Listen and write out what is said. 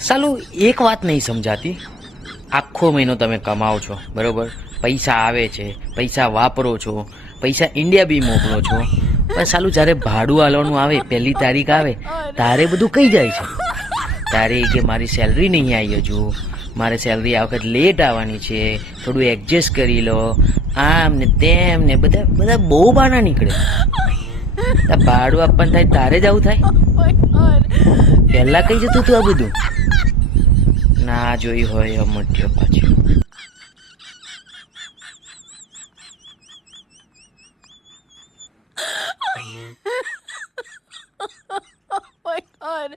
સાલું એક વાત નહીં સમજાતી. આખો મહિનો તમે કમાઓ છો, બરોબર, પૈસા આવે છે, પૈસા વાપરો છો, પૈસા ઇન્ડિયા બી મોકલો છો, પણ સાલું જ્યારે ભાડું આલવાનું આવે, 1 તારીખ આવે, તારે બધું કઈ જાય છે? તારે કે મારી સેલરી નહીં આવી હજુ, મારે સેલરી આ વખત લેટ આવવાની છે, થોડું એડજસ્ટ કરી લો, આમ ને તેમ ને બધા બધા બહુ બહાના નીકળે. ભાડું આપવાનું થાય તારે જ આવું થાય? પહેલા કઈ જતું તું આ બધું? ના જોઈ હોય મટ્યો પાછો. my god.